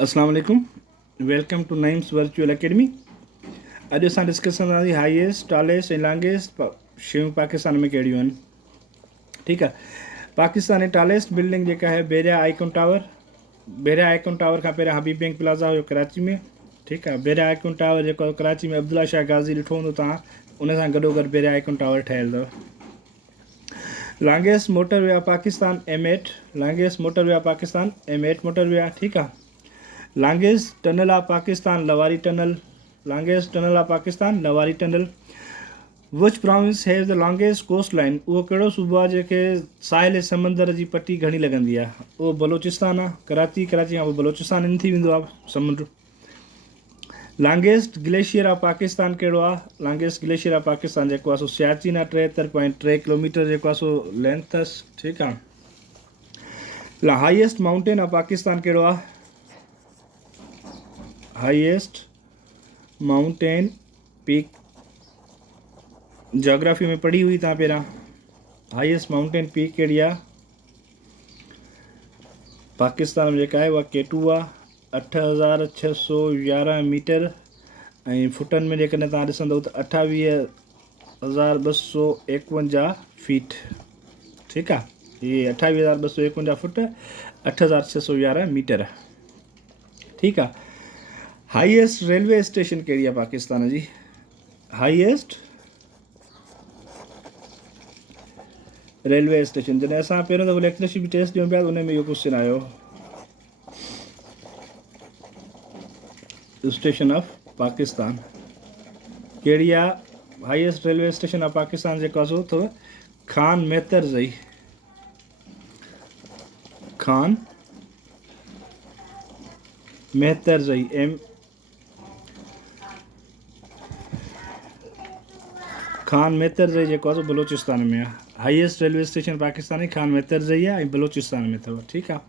अस्सलाम वालेकुम, welcome to names virtual academy. अॼु असां डिस्कस कंदासीं हाईएस्ट टालेस्ट ऐं लॉन्गेस्ट शयूं पाकिस्तान में कहिड़ियूं आहिनि। ठीकु आहे। पाकिस्तान जी टालेस्ट बिल्डिंग जेका आहे बेरिया आइकॉन टावर। बेरिया आइकॉन टावर खां पहिरियां हबीब बैंक प्लाज़ा हुयो कराची में। ठीकु आहे। बेरिया आइकॉन टावर जेको आहे कराची में अब्दुल्ला शाह गाज़ी ॾिठो हूंदो तव्हां, उन सां गॾोगॾु बेरिया आइकॉन टावर ठहियल अथव। Longest motorway of Pakistan M8। Longest motorway of Pakistan M8 motorway आहे। ठीकु आहे। Longest tunnel of Pakistan Lowari tunnel. Longest tunnel of Pakistan Lowari tunnel. Which province has the longest coastline. उहो कहिड़ो सूबो आहे जंहिंखे साहिल समंदर जी पटी घणी लॻंदी आहे? उहो बलोचिस्तान आहे। कराची खां पोइ बलोचिस्तान इन थी वेंदो आहे समुंड। लॉन्गेस्ट ग्लेशियर ऑफ पाकिस्तान कहिड़ो आहे? लॉन्गेस्ट ग्लेशियर ऑफ पाकिस्तान जेको आहे सो सियाचिन आहे। 73.3 किलोमीटर जेको आहे सो लेंथ अथसि। ठीकु आहे। हाईएस्ट माउंटेन ऑफ पाकिस्तान कहिड़ो आहे? हाईएस्ट माउंटेन पीक जोग्राफी में पढ़ी हुई तव्हां पहिरां। हाईएस्ट माउंटेन पीक कहिड़ी आहे पाकिस्तान में जेका आहे उहा K2 आहे। 8611 मीटर ऐं फुटनि में जेकॾहिं तव्हां ॾिसंदव त 28,251 फीट। ठीकु आहे। इहे 28,251 फुट, 8,611 मीटर। ठीकु आहे। हाईएस्ट रेलवे स्टेशन कहिड़ी आहे पाकिस्तान जी? हाईएस्ट रेलवे स्टेशन, जॾहिं असां पहिरियों दफ़ो इलेक्ट्रिसिटी टेस्ट ॾियूं पिया त उन में इहो क्वेश्चन आयो। स्टेशन ऑफ पाकिस्तान कहिड़ी आहे? Highest railway station of Pakistan जेको आहे सो अथव खान मेहतरज़ई। खान मेहतरज़ई खान मेहतरज़ई जेको आहे सो बलोचिस्तान में आहे। हाईएस्ट रेलवे स्टेशन पाकिस्तान जी खान मेहतरज़ई आहे ऐं बलोचिस्तान में अथव। ठीकु आहे।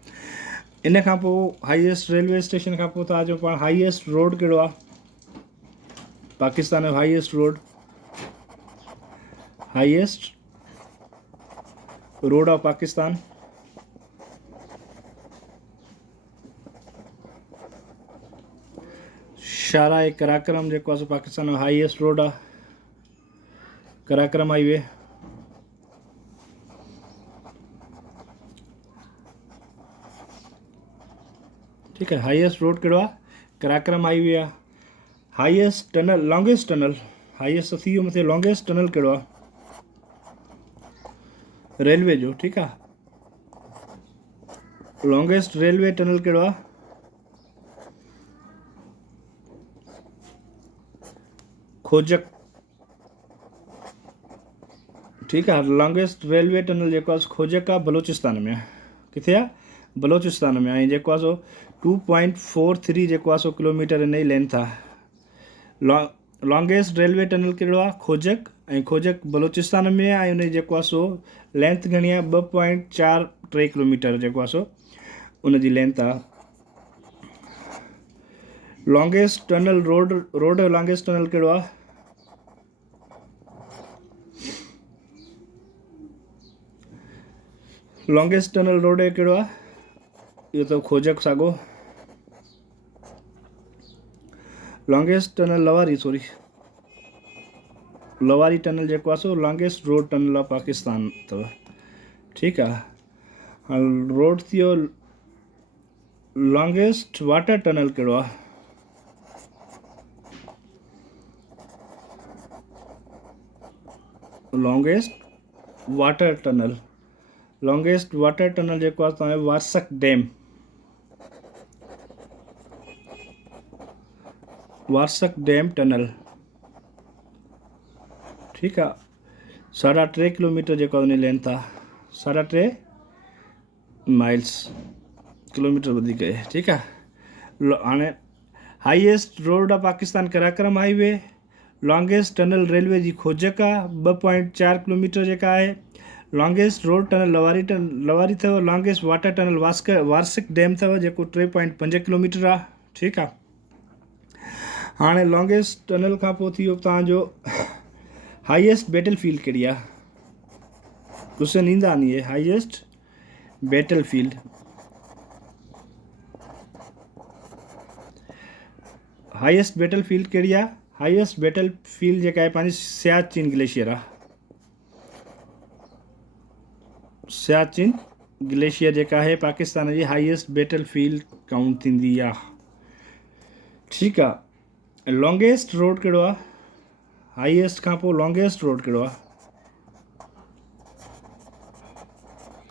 इन खां पोइ हाईएस्ट रेलवे स्टेशन खां पोइ तव्हां जो पाण हाईएस्ट रोड कहिड़ो आहे पाकिस्तान जो? Highest road, highest road of Pakistan शाहराह कराक्रम जेको आहे सो पाकिस्तान जो हाईएस्ट रोड आहे। कराक्रम हाईवे। ठीकु है। हाईएस्ट रोड कहिड़ो आहे? कराक्रम हाईवे आहे। Highest tunnel, longest tunnel, highest थी वियो मथे। लॉन्गेस्ट टनल कहिड़ो आहे? रेलवे जो। ठीकु आहे। लॉन्गेस्ट रेलवे टनल कहिड़ो आहे? खोजक। ठीकु आहे। लॉन्गेस्ट रेलवे टनल जेको आहे खोजक आहे, बलोचिस्तान में आहे। किथे आहे? बलोचिस्तान में आहे। ऐं जेको आहे सो 2.43 जेको आहे सो किलोमीटर इन जी लेंथ आहे। लॉन्गेस्ट रेलवे टनल कहिड़ो आहे? खोजक। ऐं खोजक बलोचिस्तान में आहे ऐं उन जेको आहे सो लेंथ घणी आहे? 2.43 किलोमीटर जेको आहे सो उन जी लेंथ आहे। लॉन्गेस्ट टनल रोड जो लॉन्गेस्ट टनल कहिड़ो आहे? लॉन्गेस्ट टनल रोड कहिड़ो आहे? इहो त खोजक साॻो। लॉन्गेस्ट टनल लवारी टनल जेको आहे सो longest road tunnel of Pakistan अथव। ठीकु आहे। रोड थी वियो। लॉन्गेस्ट वाटर टनल कहिड़ो आहे? Longest water tunnel, longest water tunnel जेको आहे तव्हांजो Warsak dam. Warsak dam tunnel. ठीकु आहे। 3.5 किलोमीटर जेको आहे उन लेंथ आहे। 3.5 माइल्स, किलोमीटर वधीक आहे। ठीकु आहे। हाणे highest road of Pakistan Karakoram highway. Longest tunnel railway जी खोजक आहे 2.4 किलोमीटर जेका आहे। लॉन्गेस्ट रोड टनल लवारी अथव। लॉन्गेस्ट वाटर टनल वारसिक डैम अथव जेको 3.5 किलोमीटर आहे। ठीकु आहे। हाणे लॉन्गेस्ट टनल खां पोइ थी वियो तव्हांजो हाईएस्ट बैटल फील्ड कहिड़ी आहे? क्वेश्चन ईंदा आहिनि इहे। Highest battle field highest battle field कहिड़ी आहे? हाईएस्ट बैटल फील्ड जेका आहे पंहिंजी सियाचिन ग्लेशियर आहे। सियाचिन ग्लेशियर जेका आहे पाकिस्तान जी हाईएस्ट बैटल फील्ड काउंट थींदी आहे। ठीकु आहे। लॉन्गेस्ट रोड कहिड़ो आहे? हाईएस्ट खां पोइ लॉन्गेस्ट रोड कहिड़ो आहे?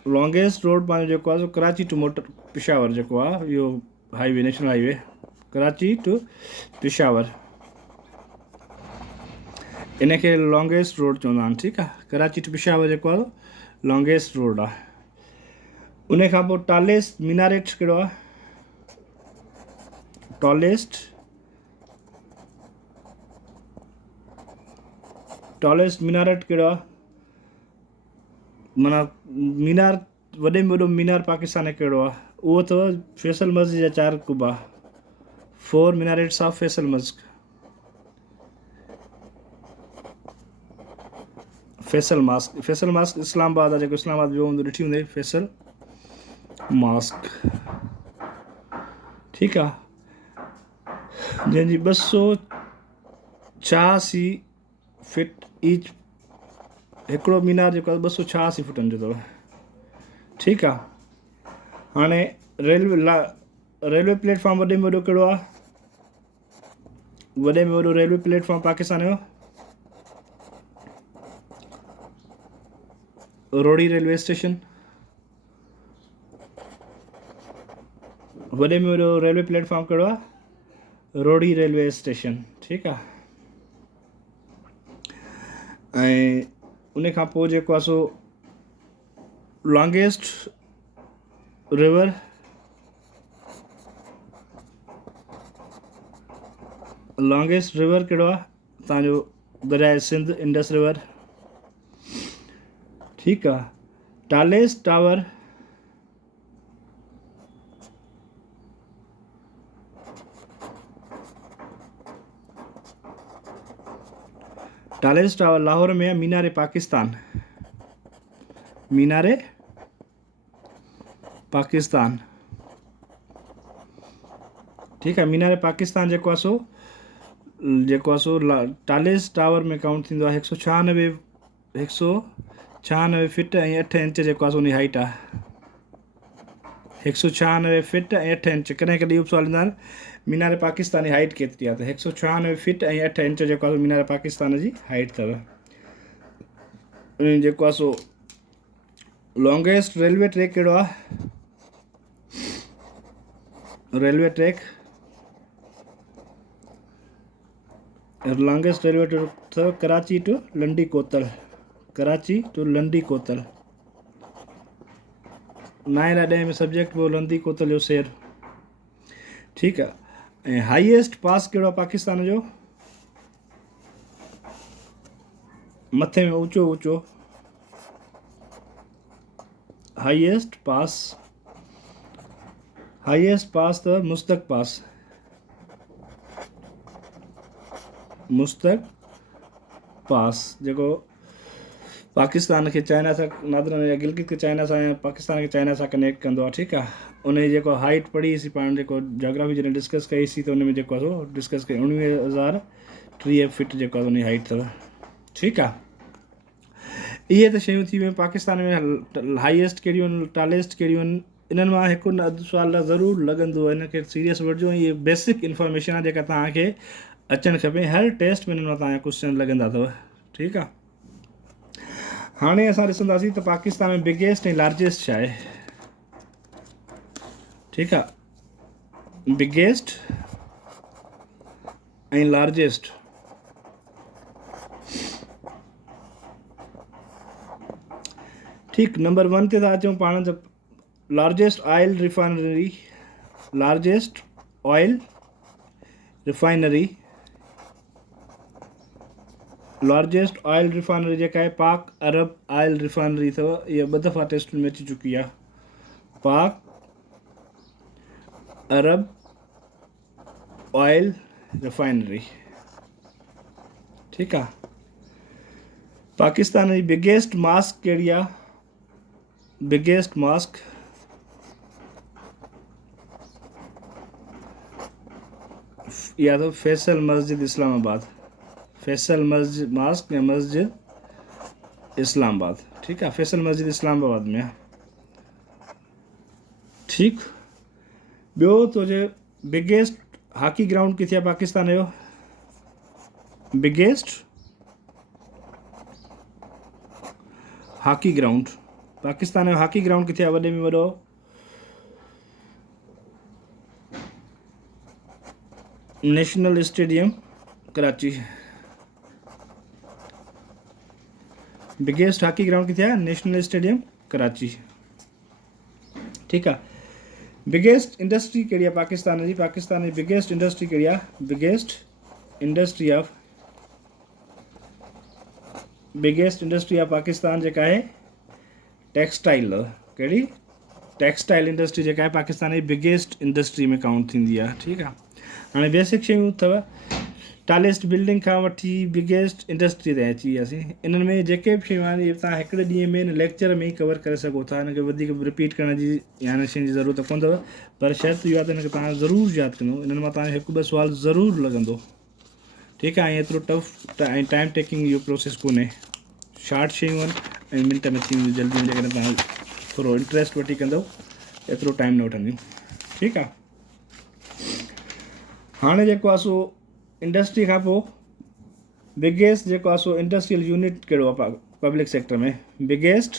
लॉन्गेस्ट रोड पंहिंजो जेको आहे सो कराची टू मोटर पिशावर जेको आहे इहो highway, national highway Karachi to Peshawar, इन खे लॉन्गेस्ट रोड चवंदा आहिनि। ठीकु आहे। कराची टू पिशावर जेको आहे लॉन्गेस्ट रोड आहे। उन खां पोइ टॉलेस्ट मीनारेट कहिड़ो आहे? टॉलेस्ट मीनारेट कहिड़ो आहे? माना मीनार, वॾे में वॾो मीनार पाकिस्तान में कहिड़ो आहे? उहो अथव फैसल मस्जिद जा 4 कुबा, 4 minarets of Faisal Masjid. Faisal mosque Islamabad आहे, जेको इस्लामाबाद वियो हूंदो ॾिठी हूंदई फैसल मास्क। ठीकु आहे। जंहिंजी 286 फीट ईच, हिकिड़ो मीनार जेको आहे 286 फुटनि जो अथव। ठीकु आहे। हाणे रेलवे प्लेटफॉर्म वॾे में वॾो कहिड़ो आहे? वॾे में वॾो रेलवे प्लेटफॉर्म पाकिस्तान जो रोड़ी रेलवे स्टेशन। वॾे में वॾो रेलवे प्लेटफॉर्म कहिड़ो आहे? रोड़ी रेलवे स्टेशन। ठीकु आहे। ऐं उन खां पोइ जेको आहे सो लॉन्गेस्ट रिवर कहिड़ो आहे? तव्हांजो दरिया सिंध, इंडस रिवर। ठीकु आहे। टॉलेस्ट टावर लाहौर में है, मीनारे पाकिस्तान। ठीकु आहे। मीनारे पाकिस्तान जेको आहे सो टॉलेस्ट टावर में काउंट थींदो आहे 196 फीट ऐं 8 इंच जेको आहे सो उनजी हाइट आहे। 196 फीट ऐं 8 इंच। कॾहिं कॾहिं इहो बि सवाल ईंदा आहिनि मीनारे पाकिस्तान जी हाइट केतिरी आहे, त 196 फीट ऐं 8 इंच जेको आहे मीनारे पाकिस्तान जी हाइट अथव। जेको आहे सो लॉन्गेस्ट रेलवे ट्रैक कहिड़ो आहे? लॉन्गेस्ट रेलवे ट्रैक अथव कराची टू लंडी कोतल। 9/10 में सब्जेक्ट वो लंदी कोतल जो शेर। ठीकु आहे। ऐं हाईएस्ट पास कहिड़ो आहे पाकिस्तान जो? मथे में ऊंचो हाईएस्ट पास अथव मुस्तक पास जेको पाकिस्तान खे चाइना सां, नादरन या गिलगित खे चाइना सां या पाकिस्तान खे चाइना सां कनेक्ट कंदो आहे। ठीकु आहे। उन जी जेको हाइट पढ़ीसीं पाण, जेको जोग्राफी जॾहिं डिस्कस कईसीं त उन में जेको आहे सो डिस्कस कई 19,030 फीट जेको आहे उन जी हाइट अथव। ठीकु आहे। इहे त शयूं थी वियूं पाकिस्तान में हाईएस्ट कहिड़ियूं आहिनि, टॉलेस्ट कहिड़ियूं आहिनि। इन्हनि मां हिकु न अधु सुवाल ज़रूरु लॻंदो, हिन खे सीरियस वठिजो। इहे बेसिक इंफॉर्मेशन आहे जेका तव्हांखे अचणु खपे। हर टेस्ट में हिननि मां तव्हांजा क्वेश्चन लॻंदा अथव। ठीकु आहे। हाणे असां ॾिसंदासीं त पाकिस्तान में बिगेस्ट ऐं लार्जेस्ट छा आहे। ठीकु आहे। बिगेस्ट ऐं लार्जेस्ट। ठीकु। नंबर 1 ते था अचूं पाण त लार्जेस्ट ऑयल रिफाइनरी जेका आहे पाक अरब ऑयल रिफाइनरी अथव। इहा 2 दफ़ा टेस्ट में अची चुकी आहे। पाक अरब ऑयल रिफाइनरी। ठीकु आहे। पाकिस्तान जी बिगेस्ट मास्क कहिड़ी आहे? बिगेस्ट मास्क या तो फैसल मस्जिद इस्लामाबाद, फैसल मस्जिद मास्क या मस्जिद इस्लामाबाद, ठीक है, फैसल मस्जिद इस्लामाबाद में आहे। ठीक, ॿियो तुंहिंजे बिगेस्ट हॉकी ग्राउंड किथे आहे पाकिस्तान जो? बिगेस्ट हॉकी ग्राउंड पाकिस्तान जो हॉकी ग्राउंड किथे आहे वॾे में वॾो? National stadium Karachi. Biggest hockey ground किथे आहे? नेशनल स्टेडियम कराची, ठीक आहे। बिगेस्ट इंडस्ट्री कहिड़ी आहे पाकिस्तान जी? पाकिस्तान जी बिगेस्ट इंडस्ट्री कहिड़ी आहे? बिगेस्ट इंडस्ट्री ऑफ पाकिस्तान जेका आहे टेक्सटाइल। कहिड़ी? टेक्सटाइल इंडस्ट्री जेका आहे पाकिस्तान जी बिगेस्ट इंडस्ट्री में काउंट थींदी आहे, ठीकु आहे। हाणे बेसिक शयूं अथव, टालेस्ट बिल्डिंग खां वठी बिगेस्ट इंडस्ट्री ताईं अची वियासीं। इन्हनि में जेके बि शयूं आहिनि इहे तव्हां हिकिड़े ॾींहं में लेक्चर में ई कवर करे सघो था, हिनखे वधीक रिपीट करण जी या हिन शइ जी ज़रूरत कोन अथव। पर शर्त इहो आहे त हिनखे तव्हां ज़रूरु यादि कंदो, इन्हनि मां तव्हांखे हिकु ॿ सुवाल ज़रूरु लॻंदो, ठीकु आहे। ऐं एतिरो टफ ऐं टाइम टेकिंग इहो प्रोसेस कोन्हे, शार्ट शयूं आहिनि ऐं मिंट में थी वेंदियूं जल्दी में। जेकॾहिं तव्हां थोरो इंट्रस्ट वठी कंदव एतिरो टाइम न वठंदियूं, ठीकु आहे। हाणे जेको आहे सो इंडस्ट्री खां पोइ बिगेस्ट जेको आहे सो इंडस्ट्रियल यूनिट कहिड़ो आहे पब्लिक सेक्टर में? बिगेस्ट